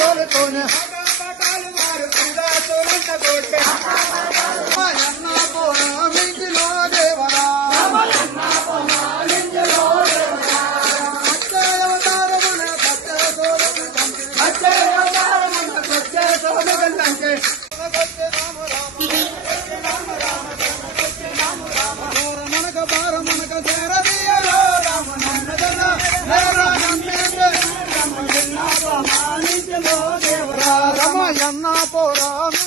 ಕೋಲು ಕೋನ నిత్యమో దేవరా రమయన్న పోరాను.